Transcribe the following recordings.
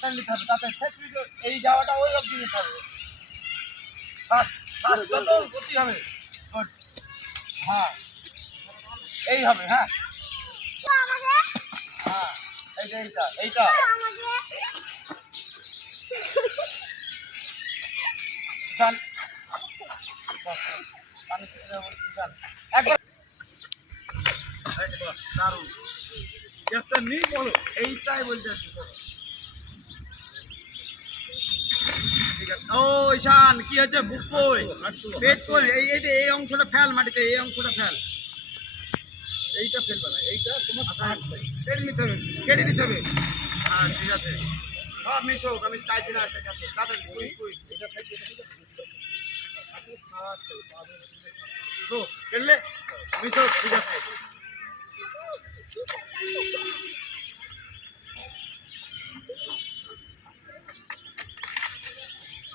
তাড়াতাড়ি নিতে হবে, তাড়াতাড়ি এই যাওয়াটা ওই অবধি নিতে হবে। গতি হবে। হ্যাঁ এই হবে। হ্যাঁ হ্যাঁ এইটা এইটা এইটা একবার দারুণ নেই বলো, এইটাই বলতে চাচ্ছি। ঠিক আছে। ও ঈশান কি হয়েছে? বুক কই, পেট কই? এই অংশটা ফেল মাটিতে, এই অংশটা ফেল। এইটা ফেলবে না, এইটা তোমার কেটে নিতে হবে, কেটে নিতে হবে। হ্যাঁ ঠিক আছে, সব মিস হোক, আমি চাইছি না একটা কাজ হোক। তাড়াতাড়ি কই কই এটা ফেলবে তো ফেললে মিস হোক। ঠিক আছে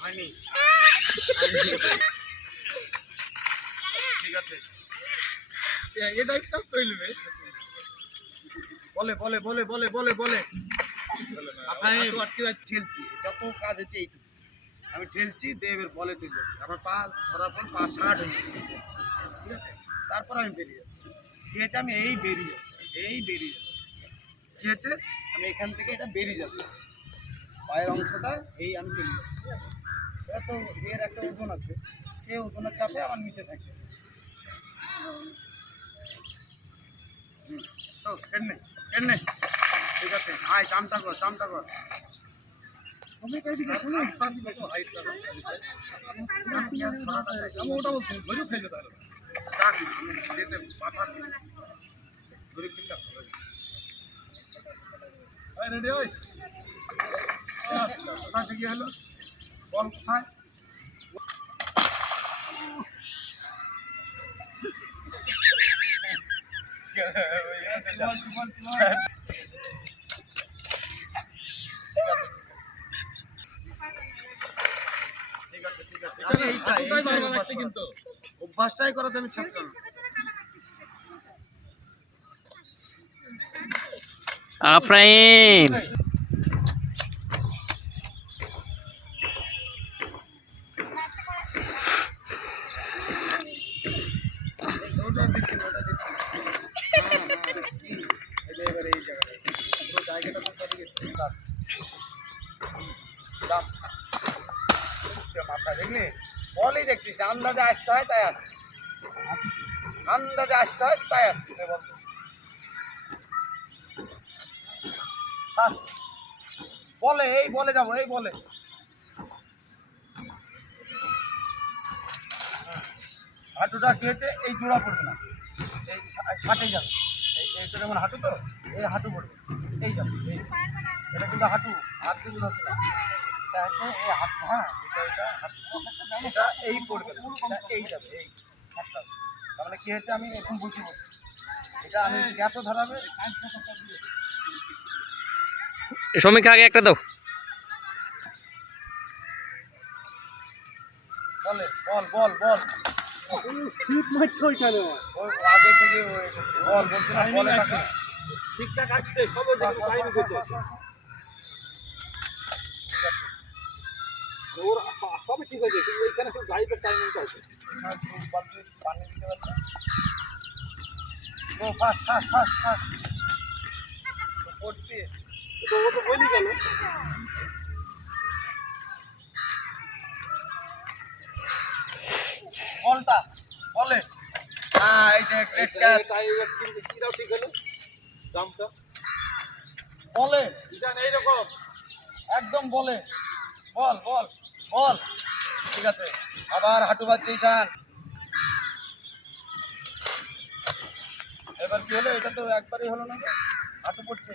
হয়নি, ঠিক আছে এটা একটা চলবে। বলে বলে বলে বলে বলে বলে ঠেলছি, যত কাজ হচ্ছে এইটুকু আমি ঠেলছি, দেবের বলে চলে যাচ্ছি, আমার পা ধরার পর পা শার্ট হয়ে যাচ্ছে। ঠিক আছে, তারপর আমি বেরিয়ে যাচ্ছি। ঠিক আছে, আমি এই বেরিয়ে যাচ্ছি, এই বেরিয়ে যাচ্ছি। ঠিক আছে, আমি এখান থেকে এটা বেরিয়ে যাচ্ছি, পায়ের অংশটা এই আমি চলে যাচ্ছি। ঠিক আছে, এটা তো এর একটা ওজন আছে, সেই ওজনের চাপে আমার নিচে থাকে। তো কেনে কেনে ঠিক আছে, আয় চামটা কর, চামটা কর। তুমি কই দিকে শুনো, হাইট লাগা আমি ওটা বলছি ধরে ফেলে দাও। ডাক যেতে পাঠাচ্ছি ধরে কিনটা ভালো। এই রেডি হইস? কোথা থেকে হলো বল, কোথায়? অভ্যাসটাই করাতে আমি ছাত্র। আফরাইন মাথা দেখলি বলই দেখছিস, আন্দাজে আসতে হয় তাই আসছে, আন্দাজে আসতে হয় তাই আসছে। বলে এই বলে যাবো, এই বলে হাঁটুটা কি হয়েছে, এই জোড়া পড়বে না, এই ষাটে যাবে। এইটা যেমন হাঁটু, তো এই হাঁটু পড়বে, এই যাবে এই। এটা কিন্তু হাঁটু, হাত কিন্তু হচ্ছে না, এটা হচ্ছে এই হাঁটু। হ্যাঁ এটা হাঁটু, এটা এই পড়বে না, এটা এই যাবে এই একটা। তার মানে কি হচ্ছে, আমি এরকম বসে পড়ছি, এটা আমি গ্যাসও ধরাবে। সমীক্ষা আগে একটা দাও। বলে বল বল বল শীত মারছে ওইখানে, ওই আগে থেকে বল বলছে না, বলে ঠিকঠাক আসছে সব টাইম করতে ওর সব ঠিক আছে, কিন্তু এইখানে শুধু গাড়িটার টাইমিংটা আছে। পানি দিতে পারবে তো ফাস্ট ফাস্ট ফাস্ট ফাস্ট করতে তো ও তো বলি গেল। বলটা বলে হ্যাঁ এই যে কিরাও ঠিক হলো দামটা বলে ঈশান এইরকম একদম বলে বল বল বল। ঠিক আছে, আবার হাঁটু বাজছে ঈশান। এবার কি হলো, এটা তো একবারই হলো না, হাঁটু পড়ছে,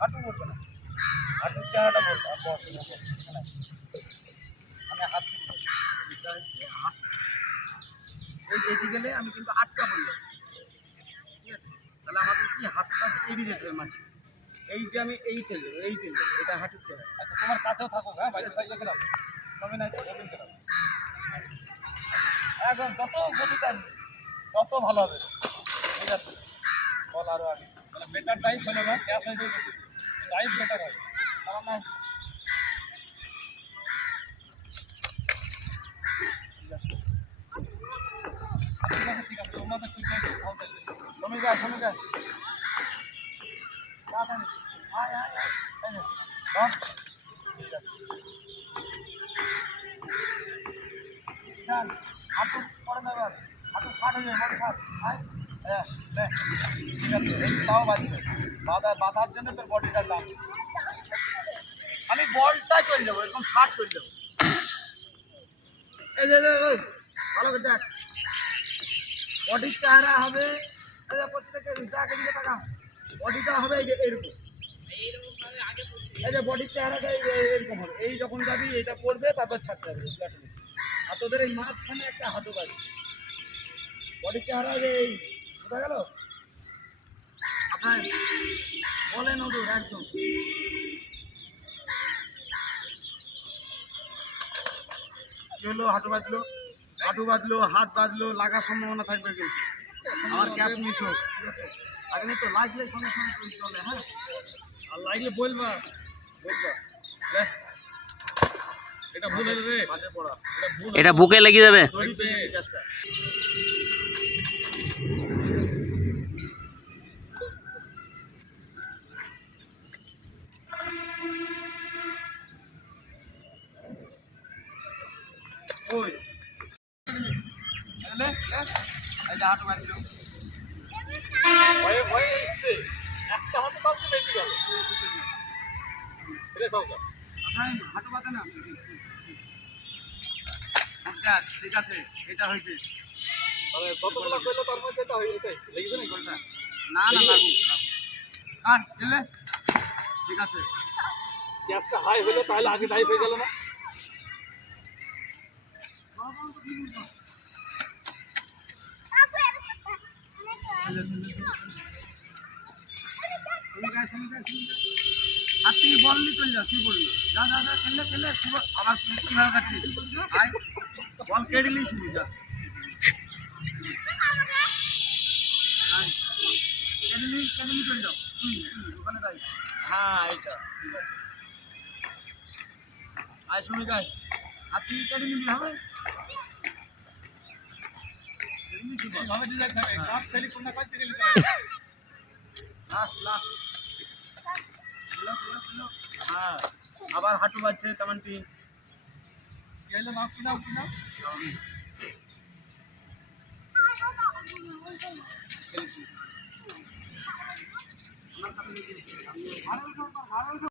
হাঁটু পড়বে না, হাঁটুর চেহারাটা বলবো বস। আমি হাত এই যেতে গেলে আমি কিন্তু আটকা পড়লাম। ঠিক আছে, তাহলে আমাকে কি হাতটা এড়িয়ে যেতে হবে মাটি, এই যে আমি এই চলে যাবো, এই চলে যাবো, এটা হাঁটুর চেহারা। আচ্ছা তোমার কাছেও থাকো, হ্যাঁ বাইরে সাইডে গেলাম তবে না একদম যত গতিটা তত ভালো হবে। ঠিক আছে, বল আরো আগে বেটার টাইপ হলে না ক্যাশ হয়ে যাবে, টাইপ বেটার হয় কারণ আয় আয় আয় এই নে, ধর। ঠিক আছে। চল, হাঁটু পরে দেবার, হাঁটু ষাট হয়ে যাবে, বড় ষাট। আয়, নে। ঠিক আছে, এই তাও বাঁচবে। বাঁধার জন্য তোর বডিটার দাম। আমি বলটা চলে যাবো, এরকম ষাট চলে যাবো। এই যে ভালো করে দেখ, বডির চেহারা হবে, এই যে প্রত্যেকের টাকা দিকে টাকা, বডিটা হবে এই যে এরকম, এই যে বডির চেহারাটা এরকম হবে। এই যখন যাবি এটা পড়বে, তারপর ছাড়তে হবে ফ্ল্যাটে। আর তোদের এই মাঝখানে একটা হাঁটু বাজবে, বডির চেহারা যে এই বোঝা গেল। আপনার বলেন ওদের একদম কি হলো, হাঁটু বাজলো, হাঁটু বাজলো, হাত বাজলো, লাগার সম্ভাবনা থাকবে কিন্তু। আমার ক্যাশ মিস হোক, ঠিক আছে? আগে তো লাগলে সঙ্গে সঙ্গে তুই চলে, হ্যাঁ? আর লাগলে বলবা, বলবা লে, এটা ভুল হলো রে, বাজে পড়া, এটা ভুল, এটা বুকে লেগে যাবে। ধরি তো এই ক্যাশটা। ওই লে, এই যে হাঁটু বাজলো, ভয়ে ভয়ে এসছে, একটা হাতে কাউকে বেঁচে গেল রে কাউকে। হাঁটু বাজে না। আচ্ছা, ঠিক আছে, এটা হয়েছে। মানে যতগুলো করলো তার মধ্যে এটা হয়ে এটাই লেগেছে না কোনটা? না না, লাগুক লাগুক। কাট চলে, ঠিক আছে। গ্যাসটা হাই হলো তাহলে আগে লাইভ হয়ে গেল না। হাত থেকে বল নিয়ে চলে যা, শুয়ে পড়বি। যা যা যা, খেললে খেললে আবার কিভাবে কাটছিস? আয়, বল কেটে নিয়ে শুবি, যা। আয়, কেটে নিয়ে চলে যাও, শুই শুই ওখানে যাই। হ্যাঁ এইটা ঠিক আছে। আয় শুনি গাই, হাত থেকে কেটে নিবি, হবে? কেটে নিয়ে শুবি। এইভাবে ডিজাইন থাকে কাপ ছেলে কোনটা কাটতে গেলে লাস্ট লাস্ট, হ্যাঁ আবার হাঁটু বাজছে, তেমন তিন। কি হলো মাপ কিনাও কিনাও আমার কাছে